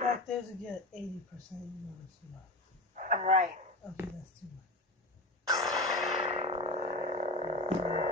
Back there's a get 80%. You know that's too much. Right. Okay, that's too much.